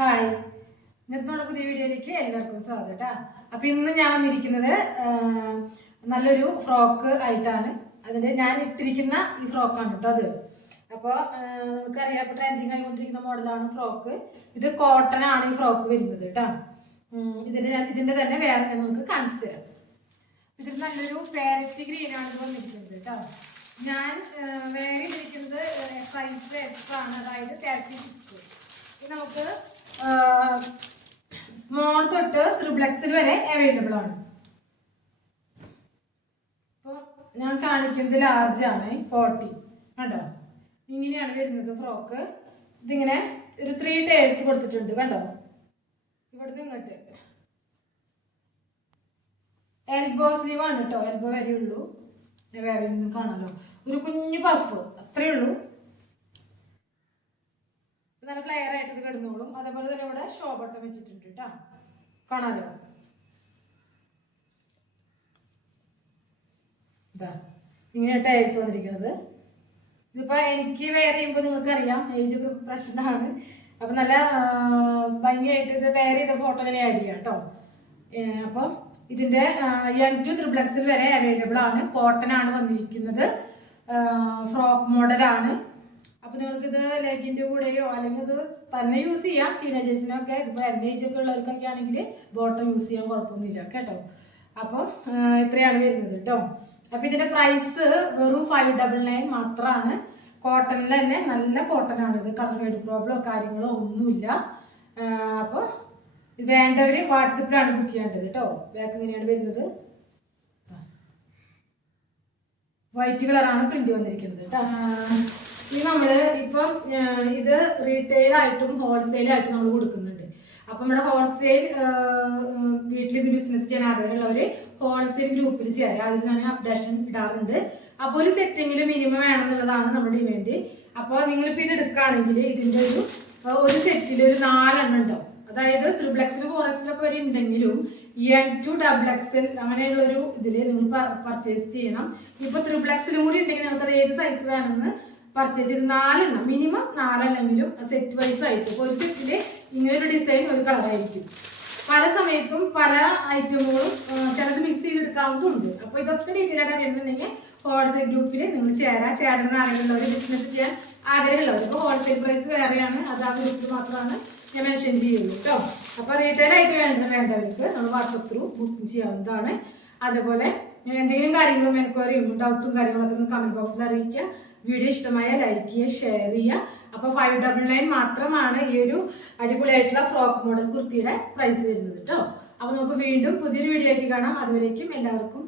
Hi, ഇന്നത്തെ നമ്മുടെ പുതിയ വീഡിയോയിലേക്ക് എല്ലാവർക്കും സ്വാഗതം കേട്ടോ. അപ്പം ഇന്ന് ഞാൻ വന്നിരിക്കുന്നത് നല്ലൊരു ഫ്രോക്ക് ആയിട്ടാണ്. അതിൻ്റെ ഞാൻ ഇട്ടിരിക്കുന്ന ഈ ഫ്രോക്കാണ് കേട്ടോ അത്. അപ്പോൾ നമുക്കറിയാം, ഇപ്പോൾ ട്രെൻഡിങ് ആയിക്കൊണ്ടിരിക്കുന്ന മോഡലാണ് ഫ്രോക്ക്. ഇത് കോട്ടൺ ആണ് ഈ ഫ്രോക്ക് വരുന്നത് കേട്ടോ. ഇതിൻ്റെ തന്നെ വേറെ ഞാൻ നിങ്ങൾക്ക് കാണിച്ചു തരാം. ഇതിൽ നല്ലൊരു പാരറ്റ് ഗ്രീനാണ് ഇത് വന്നിരിക്കുന്നത് കേട്ടോ. ഞാൻ വേറെ ചെയ്തിരിക്കുന്നത് സൈസ് എക്സ് ആണ്, അതായത് 36. ഇത് നമുക്ക് സ്മോൾ തൊട്ട് XXL വരെ അവൈലബിൾ ആണ്. അപ്പോൾ ഞാൻ കാണിക്കുന്നത് ലാർജ് ആണ്, 40 കണ്ടോ. ഇങ്ങനെയാണ് വരുന്നത് ഫ്രോക്ക്. ഇതിങ്ങനെ ഒരു 3 ടയേഴ്സ് കൊടുത്തിട്ടുണ്ട് കണ്ടോ. ഇവിടുന്ന് ഇങ്ങോട്ട് എൽബോ സ്ലീവ് ആണ് കേട്ടോ, എൽബോ വരെ ഉള്ളൂ. വേറെ ഒന്നും കാണാലോ, ഒരു കുഞ്ഞു പഫ് അത്രേ ഉള്ളൂ. നല്ല ഫ്ലെയർ ആയിട്ട് ഇത് കിടന്നോളും. അതേപോലെ തന്നെ ഇവിടെ ഷോ ബട്ടൺ വെച്ചിട്ടുണ്ട് കേട്ടോ, കാണാലോ. ഇതാ ഇങ്ങനെ ടയേഴ്സ് വന്നിരിക്കുന്നത്. ഇതിപ്പോ എനിക്ക് വേറെ ചെയ്യുമ്പോൾ നിങ്ങൾക്കറിയാം ഏജ് ഒക്കെ പ്രശ്നമാണ്. അപ്പൊ നല്ല ഭംഗിയായിട്ട് ഇത് വേറെ ചെയ്ത ഫോട്ടോ ഇങ്ങനെ ആഡ് ചെയ്യാം കേട്ടോ. അപ്പോൾ ഇതിന്റെ M to XXL വരെ അവൈലബിൾ ആണ്. കോട്ടൺ ആണ് വന്നിരിക്കുന്നത്, ഫ്രോക്ക് മോഡലാണ്. അപ്പോൾ നിങ്ങൾക്കിത് ലെഗിൻ്റെ കൂടെയോ അല്ലെങ്കിൽ ഇത് തന്നെ യൂസ് ചെയ്യാം. ടീനേജേഴ്സിനൊക്കെ, ഇതിപ്പോൾ ഏജ് ഒക്കെ ഉള്ളവർക്കൊക്കെ ആണെങ്കിൽ ബോട്ടം യൂസ് ചെയ്യാൻ കുഴപ്പമൊന്നുമില്ല കേട്ടോ. അപ്പോൾ ഇത്രയാണ് വരുന്നത് കേട്ടോ. അപ്പോൾ ഇതിൻ്റെ പ്രൈസ് വെറും 599 മാത്രമാണ്. കോട്ടണിൽ തന്നെ നല്ല കോട്ടൺ ആണ് ഇത്. കളർ ഫെയ്ഡ് പ്രോബ്ലമോ കാര്യങ്ങളോ ഒന്നുമില്ല. അപ്പോൾ വേണ്ടവർ വാട്സപ്പിലാണ് ബുക്ക് ചെയ്യേണ്ടത് കേട്ടോ. ബാക്ക് ഇങ്ങനെയാണ് വരുന്നത്. വൈറ്റ് കളറാണ് പ്രിന്റ് വന്നിരിക്കുന്നത് കേട്ടോ. ഇത് നമ്മൾ ഇപ്പം ഇത് റീറ്റെയിൽ ആയിട്ടും ഹോൾസെയിൽ ആയിട്ടും നമ്മൾ കൊടുക്കുന്നുണ്ട്. അപ്പം നമ്മുടെ ഹോൾസെയിൽ വീട്ടിൽ ഇത് ബിസിനസ് ചെയ്യാൻ ആഗ്രഹമുള്ളവർ ഹോൾസെയിൽ ഗ്രൂപ്പിൽ ചേരാം. അതിൽ ഞാൻ അപ്ഡേഷൻ ഇടാറുണ്ട്. അപ്പോൾ ഒരു സെറ്റിങ്ങിൽ മിനിമം വേണമെന്നുള്ളതാണ് നമ്മുടെ ഡിമാൻഡ്. അപ്പോൾ നിങ്ങളിപ്പോൾ ഇത് എടുക്കുകയാണെങ്കിൽ ഇതിൻ്റെ ഒരു സെറ്റിൽ ഒരു 4 എണ്ണം ഉണ്ടാവും. അതായത് XXL 4XL ഒക്കെ വരെ ഉണ്ടെങ്കിലും M to XXL അങ്ങനെയുള്ളൊരു ഇതിൽ നിങ്ങൾ പർച്ചേസ് ചെയ്യണം. ഇപ്പോൾ XXL കൂടി ഉണ്ടെങ്കിൽ നിങ്ങൾക്ക് ഏത് സൈസ് വേണമെന്ന് പർച്ചേസ് ചെയ്ത് 4 എണ്ണം മിനിമം 4 എണ്ണമെങ്കിലും സെറ്റ് വൈസ് ആയിട്ട്. ഇപ്പോൾ ഒരു സെറ്റിൽ ഇങ്ങനൊരു ഡിസൈൻ ഒരു കളറായിരിക്കും. പല സമയത്തും പല ഐറ്റമുകളും ചിലത് മിക്സ് ചെയ്തെടുക്കാവുന്നതുണ്ട്. അപ്പോൾ ഇതൊക്കെ ഡീറ്റെയിൽ ആയിട്ട് അറിയണമെന്നുണ്ടെങ്കിൽ ഹോൾസെയിൽ ഗ്രൂപ്പിൽ നിങ്ങൾ ചേരണം ആഗ്രഹമുള്ളവർ, ബിസിനസ് ചെയ്യാൻ ആഗ്രഹമുള്ളവർ. ഇപ്പോൾ ഹോൾസെയിൽ പ്രൈസ് വേറെയാണ്, അത് ആ ഗ്രൂപ്പിൽ മാത്രമാണ് ഞാൻ മെൻഷൻ ചെയ്യുള്ളൂ കേട്ടോ. അപ്പോൾ റീറ്റെയിൽ ആയിട്ട് വേണ്ടവർക്ക് നമ്മൾ വാട്സപ്പ് ത്രൂ ബുക്കിംഗ് ചെയ്യാവുന്നതാണ്. അതേപോലെ എന്തെങ്കിലും കാര്യങ്ങളും എൻക്വയറിയും ഡൗട്ടും കാര്യങ്ങളൊക്കെ നിങ്ങൾ കമൻറ്റ് ബോക്സിൽ അറിയിക്കുക. വീഡിയോ ഇഷ്ടമായ ലൈക്ക് ചെയ്യുക, ഷെയർ ചെയ്യുക. അപ്പോൾ 599 മാത്രമാണ് ഈ ഒരു അടിപൊളിയായിട്ടുള്ള ഫ്രോക്ക് മോഡൽ കുർത്തിയുടെ പ്രൈസ് വരുന്നത് കേട്ടോ. അപ്പോൾ നമുക്ക് വീണ്ടും പുതിയൊരു വീഡിയോ ആയിട്ട് കാണാം. അതുവരേക്കും എല്ലാവർക്കും